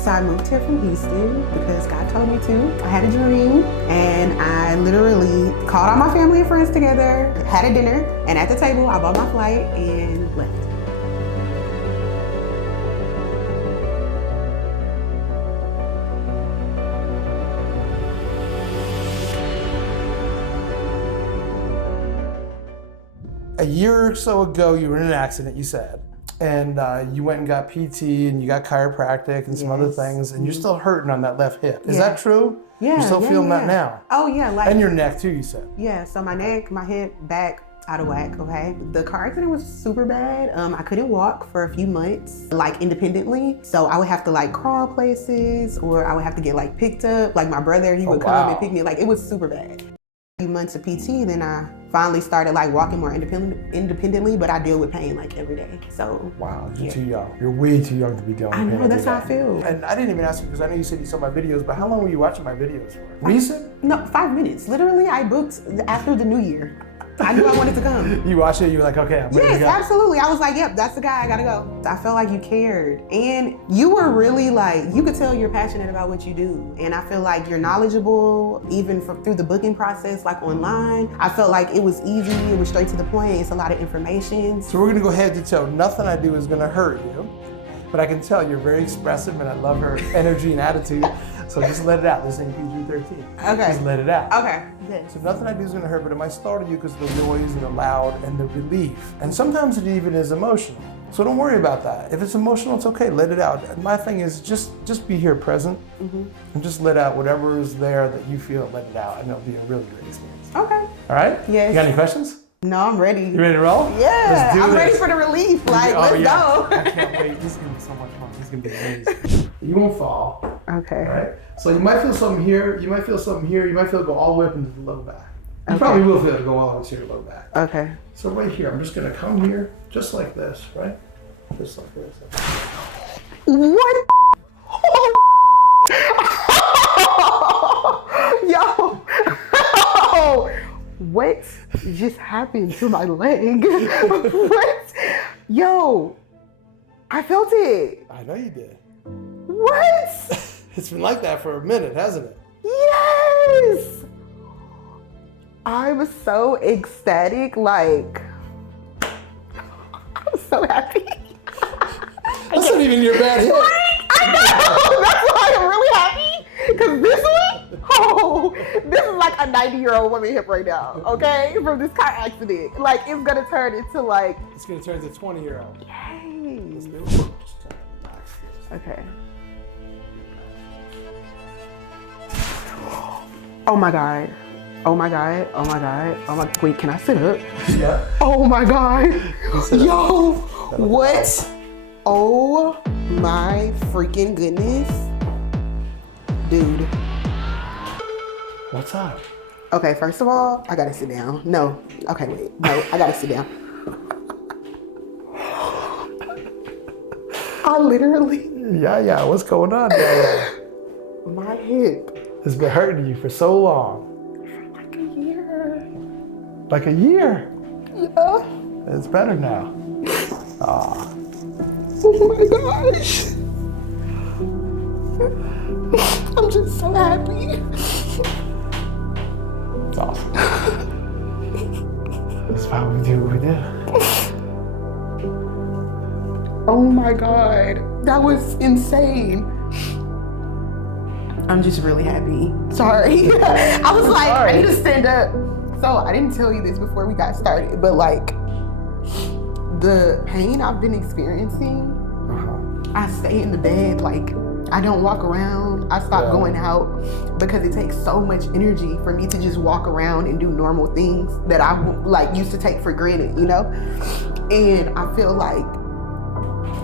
So I moved here from Houston because God told me to. I had a dream and I literally called all my family and friends together, had a dinner, and at the table I bought my flight and left. A year or so ago, you were in an accident, you said, and you went and got PT and you got chiropractic and some other things, and you're still hurting on that left hip. Is that true? Yeah. You're still feeling that now? Oh yeah. And your neck too, you said? Yeah, so my neck, my hip, back, out of whack, okay? The car accident was super bad. I couldn't walk for a few months, like independently. So I would have to like crawl places, or I would have to get like picked up. Like my brother, he would come and pick me. Like it was super bad. A few months of PT, then I finally started like walking more independently, but I deal with pain like every day. So wow, you're too young. You're way too young to be dealing with pain. I know, that's how I feel. And I didn't even ask you because I know you said you saw my videos, but how long were you watching my videos for? Recent? No, 5 minutes. Literally, I booked after the new year. I knew I wanted to come. You watched it, you were like, okay, I'm ready to go. Yes, absolutely. I was like, yep, that's the guy, I gotta go. I felt like you cared. And you were really like, you could tell you're passionate about what you do. And I feel like you're knowledgeable, even through the booking process, like online. I felt like it was easy, it was straight to the point, it's a lot of information. So we're gonna go head to toe. Nothing I do is gonna hurt you, but I can tell you're very expressive and I love her energy and attitude. So just let it out. This ain't PG-13. Okay. Just let it out. Okay. Yes. So nothing I do is gonna hurt, but it might startle you because of the noise and the loud and the relief. And sometimes it even is emotional. So don't worry about that. If it's emotional, it's okay, let it out. And my thing is just be here present and just let out whatever is there that you feel, let it out. And it'll be a really great experience. Okay. All right? Yes. You got any questions? No, I'm ready. You ready to roll? Yeah, I'm ready this. for the relief. Like, let's go. I can't wait. This is gonna be so much fun. This is gonna be amazing. You won't fall. Okay. All right. So you might feel something here. You might feel something here. You might feel it go all the way up into the low back. You probably will feel it go all the way to your low back. Okay. So right here, I'm just gonna come here, just like this, right? Just like this. What? Yo. What just happened to my leg? What? Yo, I felt it. I know you did. What? It's been like that for a minute, hasn't it? Yes. I was so ecstatic, like, I'm so happy. That's not even your bad hip. I know, that's why I'm really happy. Because this one, oh, this is like a 90-year-old woman hip right now, okay? From this car accident. Like, it's gonna turn into like... It's gonna turn into 20-year-old. Yay. Okay. Oh my God. Oh my God. Oh my God. Oh my, wait, can I sit up? Yeah. Oh my God. Yo, what? Oh my freaking goodness. Dude. What's up? Okay, first of all, I gotta sit down. No, okay, wait. No, I gotta sit down. I literally... Yeah, what's going on there? My hip. It's been hurting you for so long. For like a year. Like a year? Yeah. It's better now. Aw. Oh my gosh. I'm just so happy. It's awesome. That's why we do what we do. Oh my God. That was insane. I'm just really happy. Sorry. I was like, I need to stand up. So I didn't tell you this before we got started, but like the pain I've been experiencing, I stay in the bed, like I don't walk around. I stopped going out because it takes so much energy for me to just walk around and do normal things that I like used to take for granted, you know? And I feel like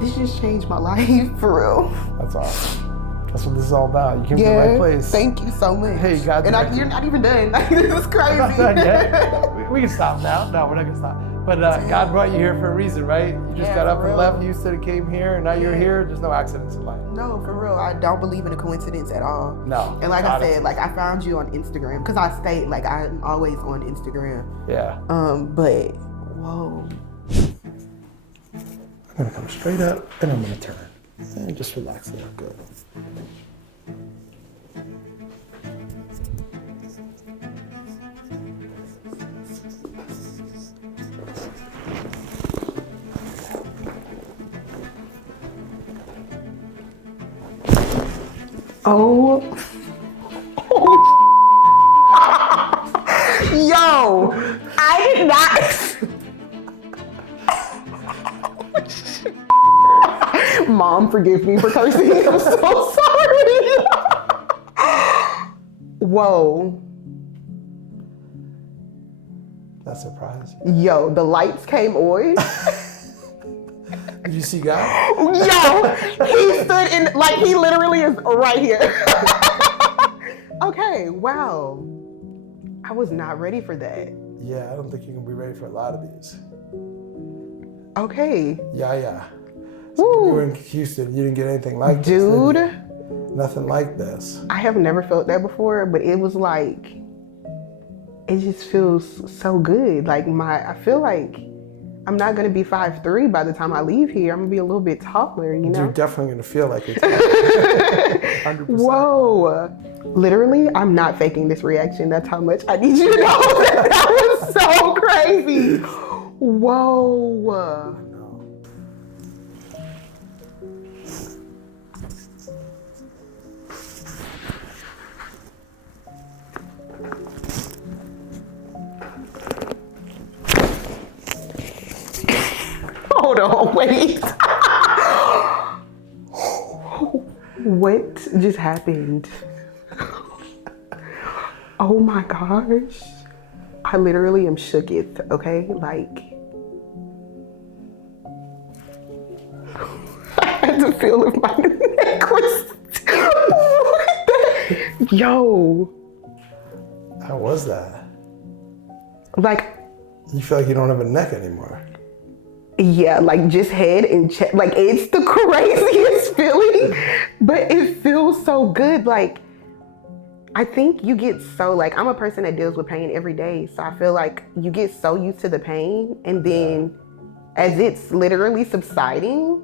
this just changed my life for real. That's awesome. That's what this is all about. You came to the right place. Thank you so much. Hey, God. And you're not even done. This is crazy. I'm not done yet. We can stop now. No, we're not gonna stop. But God brought you here for a reason, right? You just got up and left Houston and came here, and now you're here. There's no accidents in life. No, for real. I don't believe in a coincidence at all. No. And like I said, like I found you on Instagram because I stayed, like I'm always on Instagram. Yeah. But whoa. I'm gonna come straight up and I'm gonna turn. And just relax there. Good. Oh. Yo, I did not. Mom, forgive me for cursing. I'm so sorry. Whoa. That surprised you? Yo, the lights came on. Did you see God? Yo, he stood in, like, he literally is right here. Okay, wow. I was not ready for that. Yeah, I don't think you can be ready for a lot of these. Okay. Yeah. So when you were in Houston, you didn't get anything like this, Dude, did you? Nothing like this. I have never felt that before, but it was like, it just feels so good. Like I feel like I'm not gonna be 5'3" by the time I leave here. I'm gonna be a little bit taller, you know? You're definitely gonna feel like it's 100%. Whoa. Literally, I'm not faking this reaction. That's how much I need you to know. That was so crazy. Whoa. Hold on, wait. What just happened? Oh my gosh. I literally am shooketh, okay? Like, I had to feel if my neck was. Yo. How was that? Like, You feel like you don't have a neck anymore. yeah, like just head and chest. Like, it's the craziest feeling, but it feels so good. Like, I think you get so, like, I'm a person that deals with pain every day. So I feel like you get so used to the pain, and then as it's literally subsiding,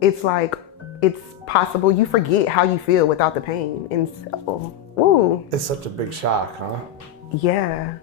it's like, it's possible you forget how you feel without the pain. And so, ooh. It's such a big shock, huh? Yeah.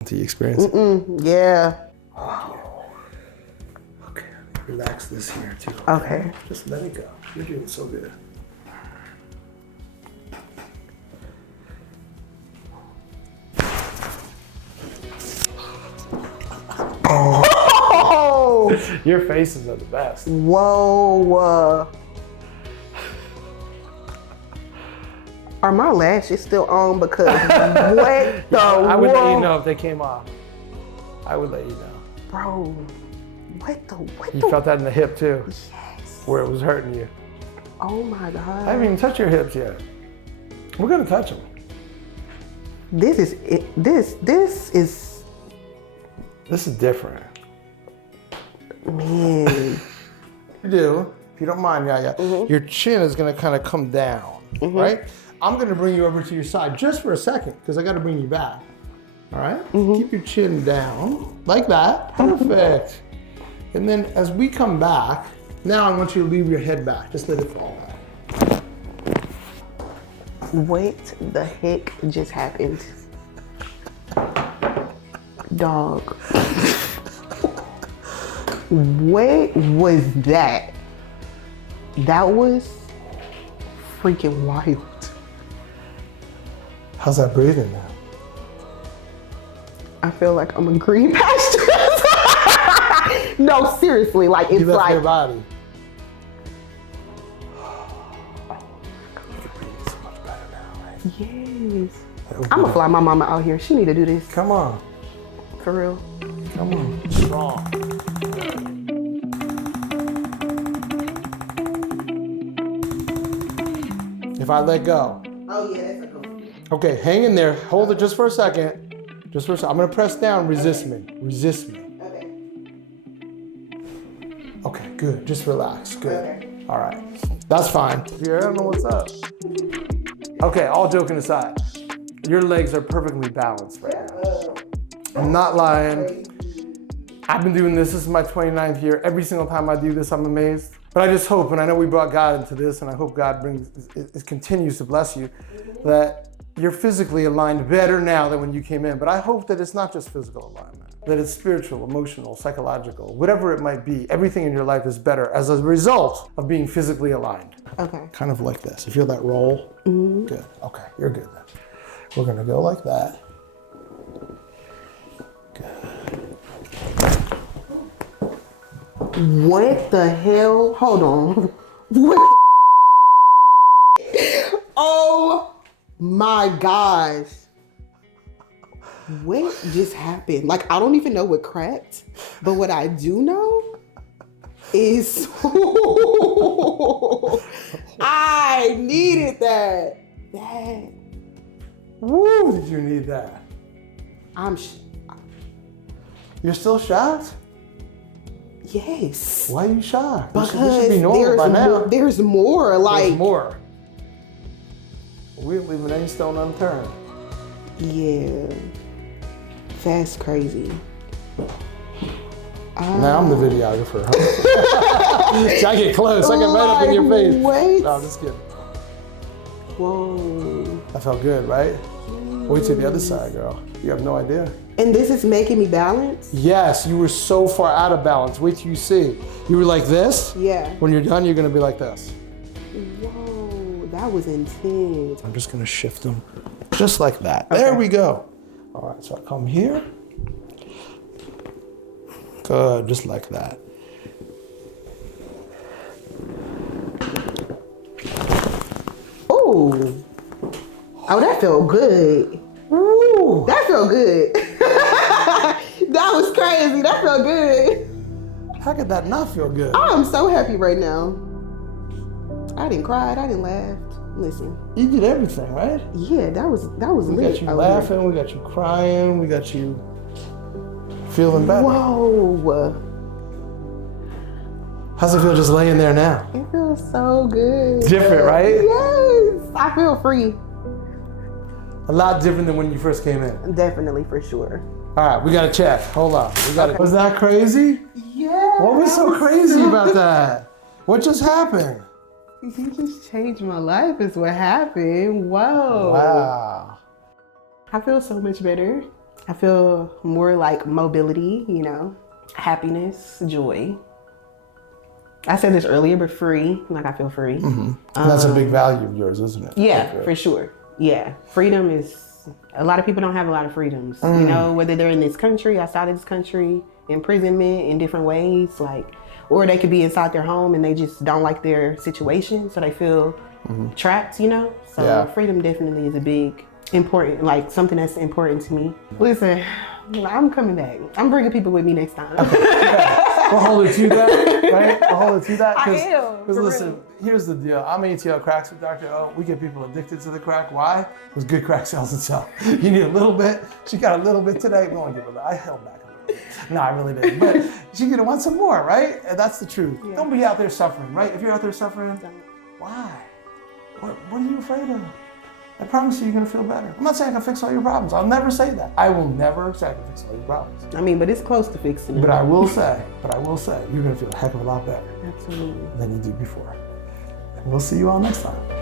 Until you experience it. Yeah. Okay, relax this here too. Okay. Just let it go. You're doing so good. Oh! Your faces are the best. Whoa. Are my lashes still on? Because what the I would let you world? know if they came off. I would let you know. Bro, what You the? felt that in the hip too, Yes. where it was hurting you. Oh my I God. haven't even touched your hips yet. We're gonna touch them. This is different. man. You do, if you don't mind, your chin is gonna kind of come down, right? I'm gonna bring you over to your side just for a second, because I gotta bring you back. All right? Keep your chin down, like that. Perfect. And then as we come back, now I want you to leave your head back. Just let it fall back. What the heck just happened? Dog. What was that? That was freaking wild. How's that breathing now? I feel like I'm a green pasture. No, seriously, like it's You left like your body. yes. I'm gonna fly my mama out here. She need to do this Come on. for real. Come on. Strong. If I let go. Oh yeah, that's a go. Okay, hang in there. Hold it just for a second. Just for a second. I'm gonna press down. Resist me. Resist me. Okay. Okay, good. Just relax. Good. Okay. All right. That's fine. Yeah, I don't know what's up. Okay, all joking aside, your legs are perfectly balanced right now. I'm not lying. I've been doing this. This is my 29th year. Every single time I do this, I'm amazed. But I just hope, and I know we brought God into this, and I hope God it continues to bless you, that you're physically aligned better now than when you came in. But I hope that it's not just physical alignment, that it's spiritual, emotional, psychological, whatever it might be. Everything in your life is better as a result of being physically aligned. Okay. Kind of like this. You feel that roll? Good. Okay, you're good then. We're gonna go like that. Good. What the hell? Hold on. What the Oh my gosh. What just happened? Like, I don't even know what cracked, but what I do know is I needed that. Woo, did you need that? You're still shocked? Yes. Why are you shocked? Because this should be normal by now. There's more, like. There's more. We ain't leaving any stone unturned. Yeah. That's crazy. Now I'm the videographer. Huh? So I get close. I get right up in your face. Wait. No, I'm just kidding. Whoa. That felt good, right? Wait till the other side, girl. You have no idea. And this is making me balance? Yes, you were so far out of balance. Wait till you see. You were like this. Yeah. When you're done, you're gonna be like this. Whoa, that was intense. I'm just gonna shift them just like that. Okay. There we go. All right, so I come here. Good, just like that. Oh. Oh, that felt good. Woo. That felt good. That was crazy. That felt good. How could that not feel good? I'm so happy right now. I didn't cry. I didn't laugh. Listen. You did everything, right? Yeah, that was We lit. got you laughing, we got you crying, we got you feeling better. Whoa. How's it feel just laying there now? It feels so good. Different, right? Yes. I feel free. A lot different than when you first came in. Definitely, for sure. All right, we gotta check. Hold on. Was that crazy? Yeah. What was so crazy about that? What just happened? You just changed my life is what happened. Whoa. Wow. I feel so much better. I feel more like mobility, you know, happiness, joy. I said this earlier, but free, like I feel free. And that's a big value of yours, isn't it? Yeah, for sure. Yeah, freedom is, a lot of people don't have a lot of freedoms, you know, whether they're in this country, outside of this country, imprisonment in different ways, like, or they could be inside their home and they just don't like their situation, so they feel trapped, you know? So freedom definitely is a big, important, like something that's important to me. Listen, I'm coming back. I'm bringing people with me next time. We'll hold it to that, right? We'll hold it to that. I am. Because listen, here's the deal. I'm Atl Cracks with Dr. O. We get people addicted to the crack. Why? Because good crack sells itself. You need a little bit. She got a little bit today. We won't give her that. I held back a little bit. No, I really didn't. But she's going to want some more, right? And that's the truth. Yeah. Don't be out there suffering, right? If you're out there suffering, why? What are you afraid of? I promise you're gonna feel better. I'm not saying I can fix all your problems. I'll never say that. I will never say I can fix all your problems. I mean, but it's close to fixing it. But I will say, you're gonna feel a heck of a lot better Absolutely. than you did before. And we'll see you all next time.